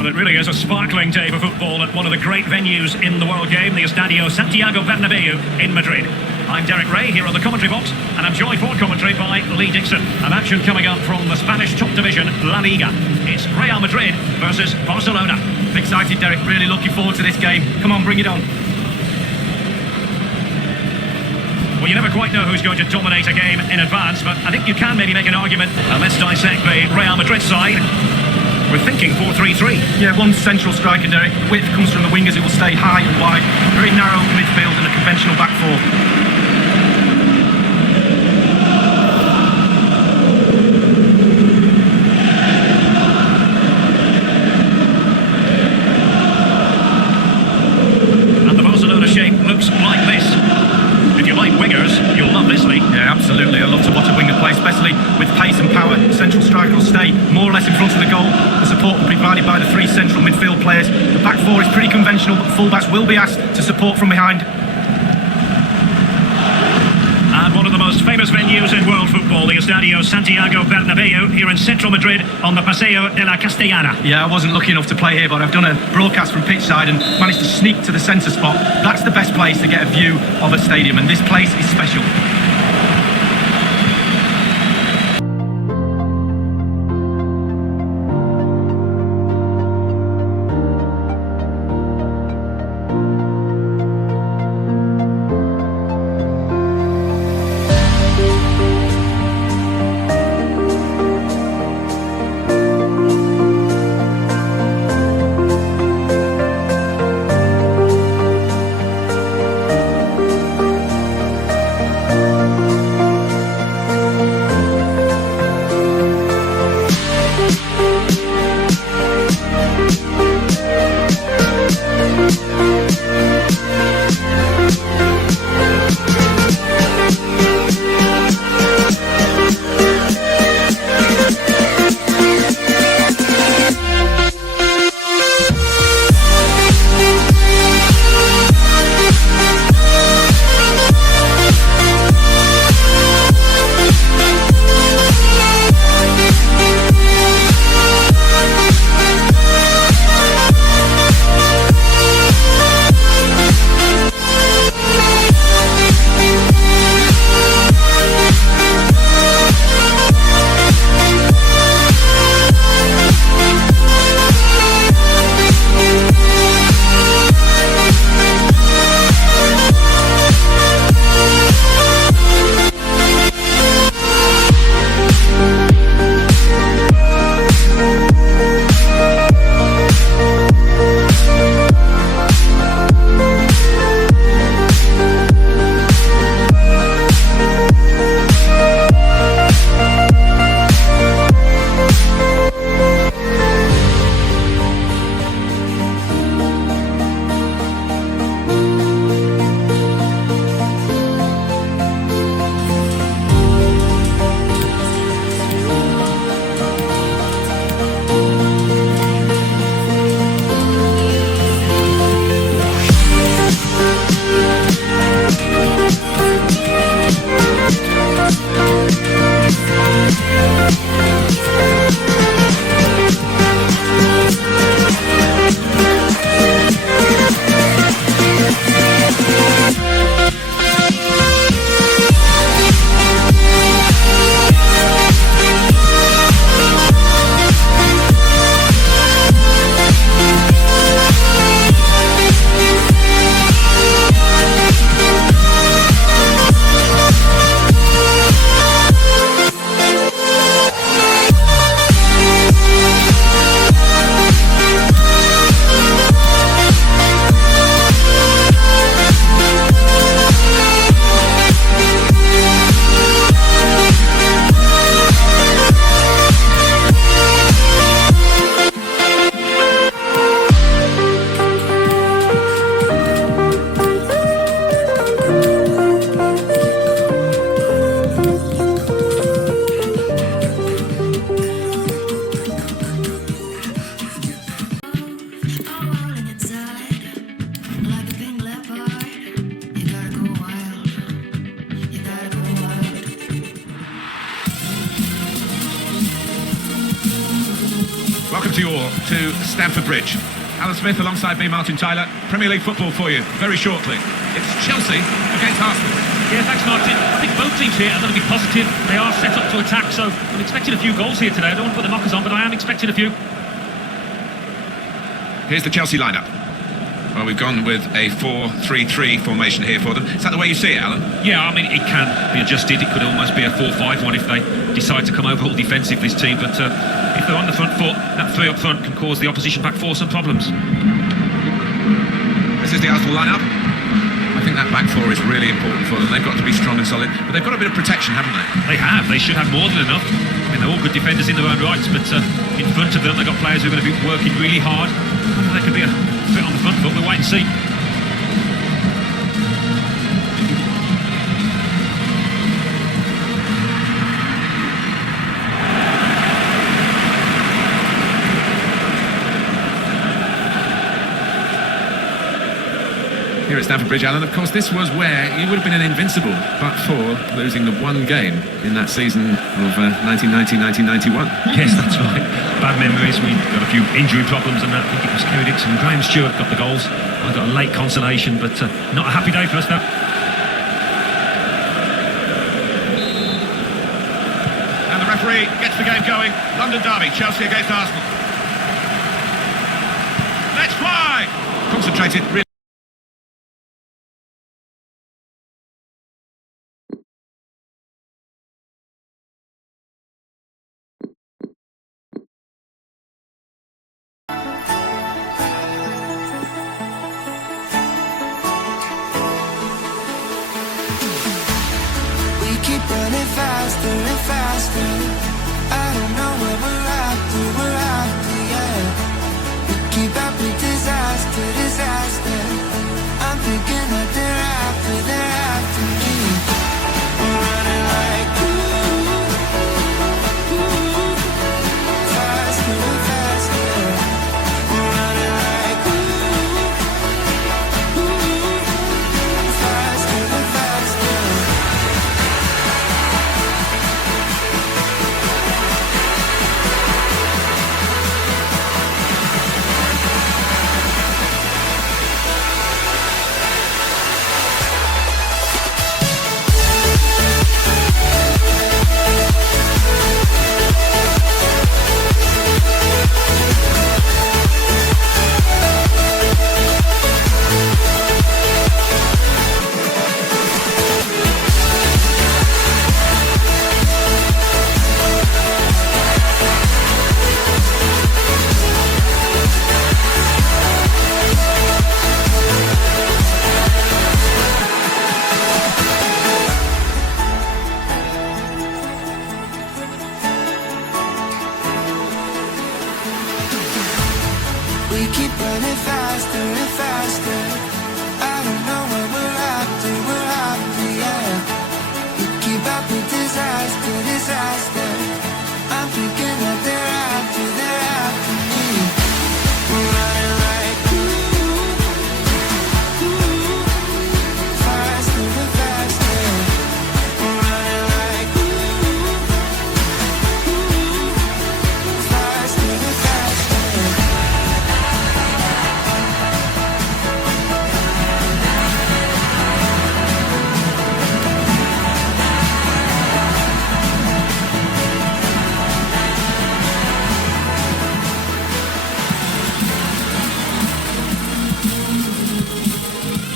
Well, it really is a sparkling day for football at one of the great venues in the world game, the Estadio Santiago Bernabeu in Madrid. I'm Derek Ray here on the commentary box, and I'm joined for commentary by Lee Dixon. An action coming up from the Spanish top division, La Liga. It's Real Madrid versus Barcelona. Excited, Derek. Really looking forward to this game. Come on, bring it on. Well, you never quite know who's going to dominate a game in advance, but I think you can maybe make an argument. Let's dissect the Real Madrid side. We're thinking 4-3-3. Yeah, one central striker, Derek. Width comes from the wingers. It will stay high and wide. Very narrow midfield and a conventional back four. And the Barcelona shape looks like this. If you like wingers, you'll love this, Lee. Yeah, absolutely. I love to watch a winger play, especially with pace and power. The central striker will stay more or less in front of the goal. The support will be provided by the three central midfield players. The back four is pretty conventional, but the fullbacks will be asked to support from behind. And one of the most famous venues in world football, the Estadio Santiago Bernabeu, here in central Madrid on the Paseo de la Castellana. Yeah, I wasn't lucky enough to play here, but I've done a broadcast from pitch side and managed to sneak to the centre spot. That's the best place to get a view of a stadium, and this place is special. to Stamford Bridge. Alan Smith alongside me, Martin Tyler. Premier League football for you very shortly. It's Chelsea against Arsenal. Yeah, thanks, Martin. I think both teams here are going to be positive. They are set up to attack, so I'm expecting a few goals here today. I don't want to put the knockers on, but I am expecting a few. Here's the Chelsea lineup. Well, we've gone with a 4-3-3 formation here for them. Is that the way you see it, Alan? Yeah, I mean, it can be adjusted. It could almost be a 4-5-1 if they decide to come overhaul defensive, this team. But if they're on the front foot, that three up front can cause the opposition back four some problems. This is the Arsenal lineup. I think that back four is really important for them. They've got to be strong and solid, but they've got a bit of protection, haven't they? They have. They should have more than enough. I mean, they're all good defenders in their own rights, but in front of them, they've got players who are going to be working really hard. Whether they could be a bit on the front foot, we'll wait and see. Here at Stamford Bridge, Alan, of course, this was where you would have been an invincible, but for losing the one game in that season of 1990-1991. Yes, that's right. Bad memories. We got a few injury problems and that. I think it was Kerry Dixon. Graham Stewart got the goals. I got a late consolation, but not a happy day for us, though. And the referee gets the game going. London derby, Chelsea against Arsenal. Let's fly! Concentrated, really. Keep running faster and faster. I don't know where we're after, yeah. We keep up with disaster. I'm thinking that they're after me. We're running like faster and faster. We're running like faster and faster. We keep running faster and faster. I don't know where we're after, yeah. We keep up with disaster. I'm thinking that they're after me. We're running like faster and faster. We're running like faster and faster.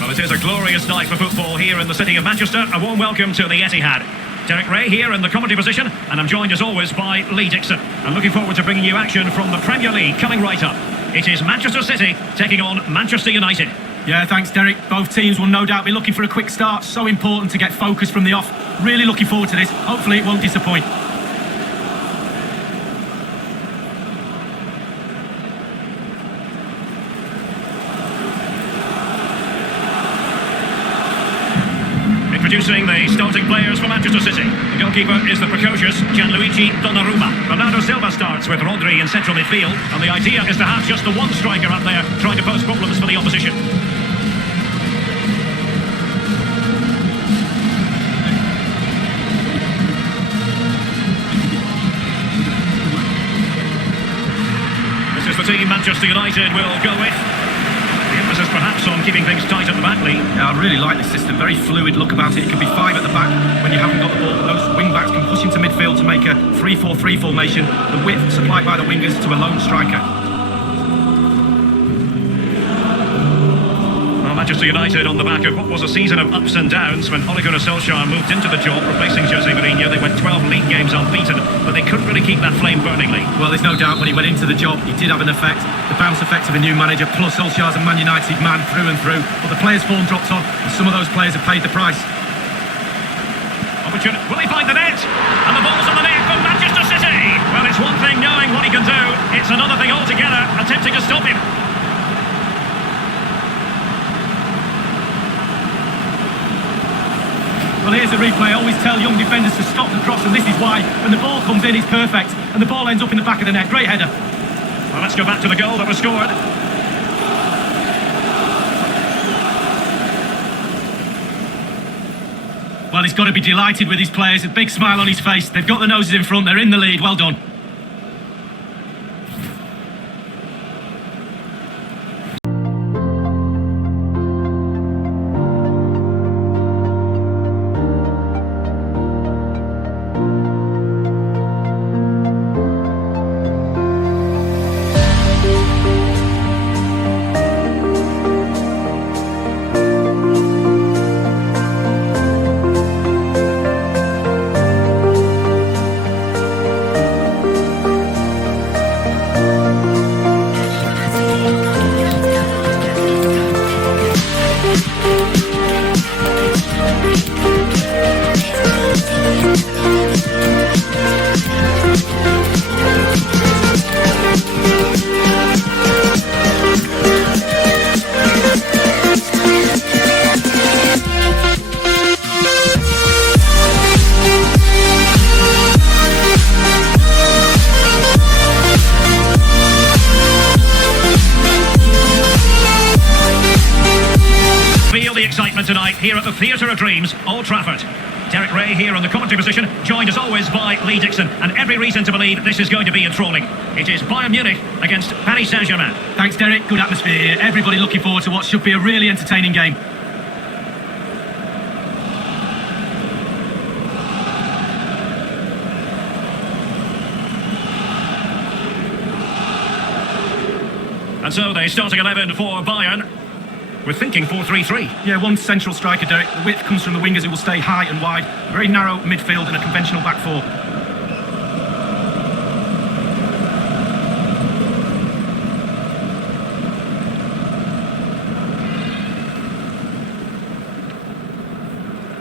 Well, it is a glorious night for football here in the city of Manchester. A warm welcome to the Etihad. Derek Ray here in the commentary position, and I'm joined as always by Lee Dixon. I'm looking forward to bringing you action from the Premier League coming right up. It is Manchester City taking on Manchester United. Yeah, thanks, Derek. Both teams will no doubt be looking for a quick start. So important to get focus from the off. Really looking forward to this. Hopefully it won't disappoint. Introducing the starting players for Manchester City. The goalkeeper is the precocious Gianluigi Donnarumma. Bernardo Silva starts with Rodri in central midfield, and the idea is to have just the one striker up there trying to pose problems for the opposition. is the team Manchester United will go with. The emphasis perhaps on keeping things tight at the back, Lee. Yeah, I really like this system. Very fluid look about it. It can be 5 at the back when you haven't got the ball. Those wing-backs can push into midfield to make a 3-4-3 formation. The width supplied by the wingers to a lone striker. Manchester United on the back of what was a season of ups and downs when Ole Gunnar Solskjaer moved into the job replacing Jose Mourinho. They went 12 league games unbeaten, but they couldn't really keep that flame burning, Lee. Well, there's no doubt when he went into the job, he did have an effect. The bounce effect of a new manager, plus Solskjaer's a Man United man through and through. But the players' form dropped off, and some of those players have paid the price. Opportunity. Will he find the net? And the ball's on the net for Manchester City. Well, it's one thing knowing what he can do. It's another thing altogether attempting to stop him. Well, here's the replay. I always tell young defenders to stop the cross, and this is why. When the ball comes in, it's perfect, and the ball ends up in the back of the net. Great header. Well, let's go back to the goal that was scored. Well, he's got to be delighted with his players. A big smile on his face. They've got the noses in front. They're in the lead. Well done. Excitement tonight here at the Theatre of Dreams, Old Trafford. Derek Ray here on the commentary position, joined as always by Lee Dixon, and every reason to believe this is going to be enthralling. It is Bayern Munich against Paris Saint-Germain. Thanks, Derek. Good atmosphere here. Everybody looking forward to what should be a really entertaining game. And so the starting 11 for Bayern. We're thinking 4-3-3. Yeah, one central striker, Derek. The width comes from the wingers who will stay high and wide. Very narrow midfield and a conventional back four.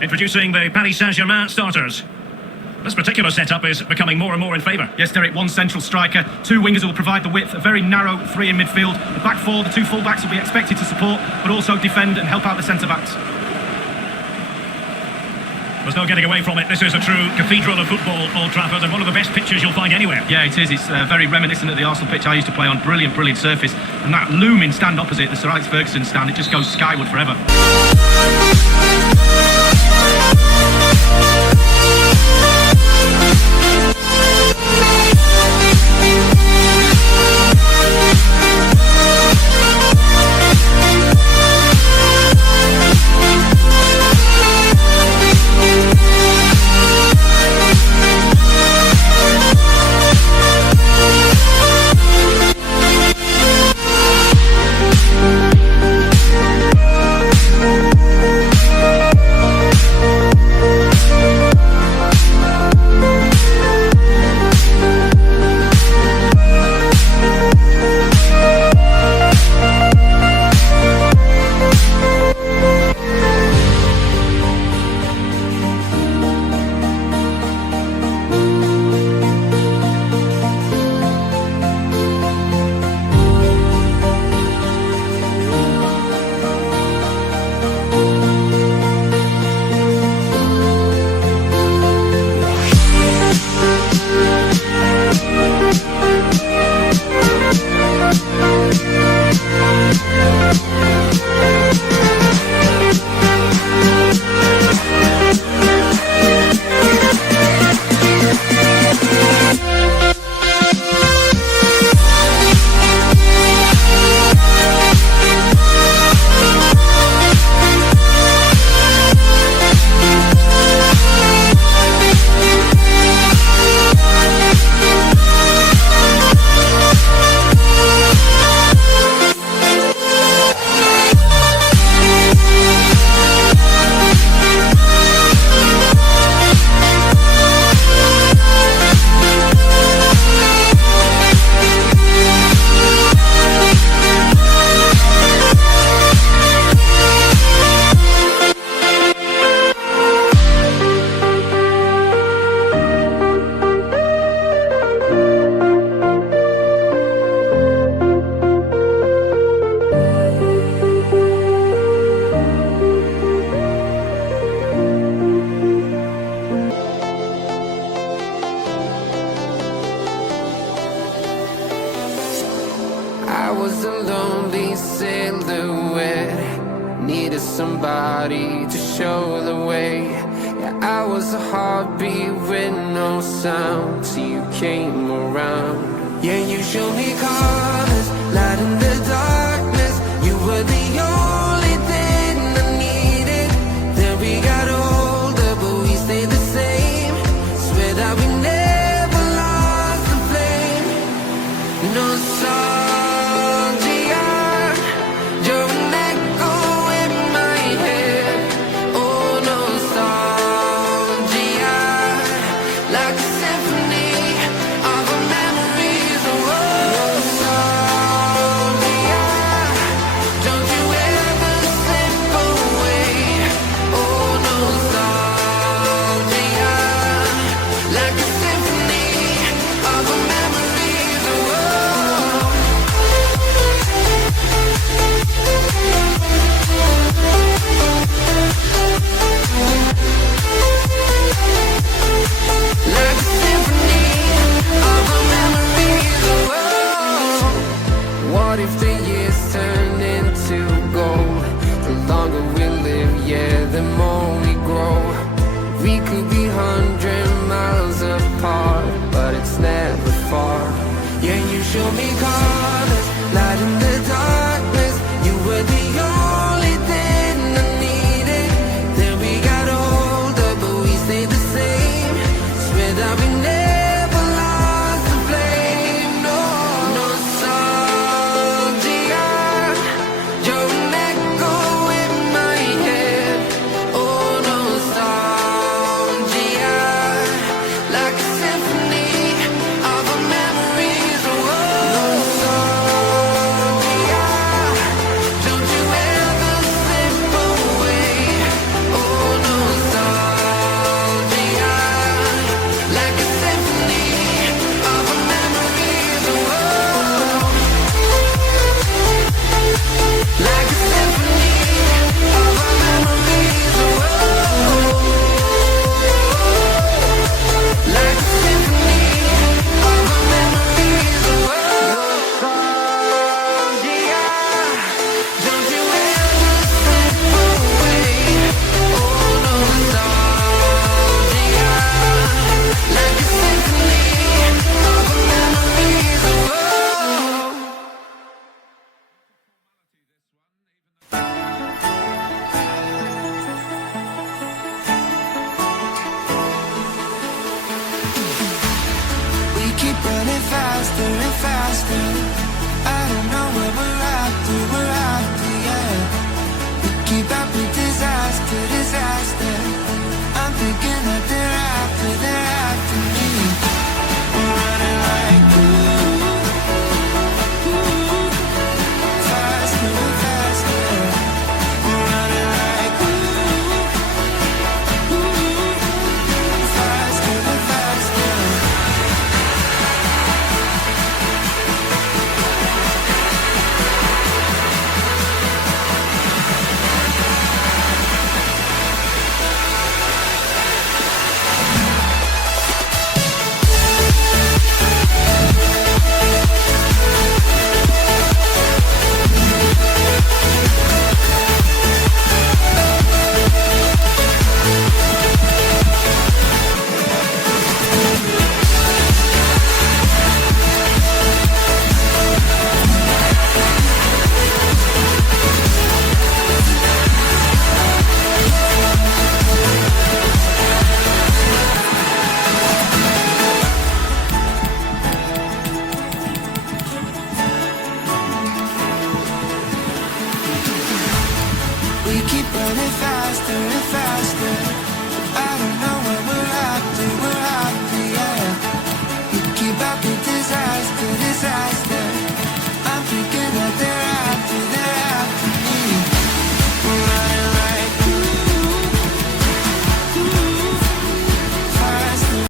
Introducing the Paris Saint-Germain starters. This particular setup is becoming more and more in favour. Yes, Derek, one central striker, 2 wingers who will provide the width, a very narrow 3 in midfield. The back 4, the 2 full-backs will be expected to support, but also defend and help out the centre-backs. There's no getting away from it. This is a true cathedral of football, Old Trafford, and one of the best pitches you'll find anywhere. Yeah, it is. It's very reminiscent of the Arsenal pitch I used to play on. Brilliant, brilliant surface. And that looming stand opposite, the Sir Alex Ferguson stand, it just goes skyward forever. somebody to show the way. Yeah, I was a heartbeat with no sound till you came around. Yeah, you showed me colors, light in the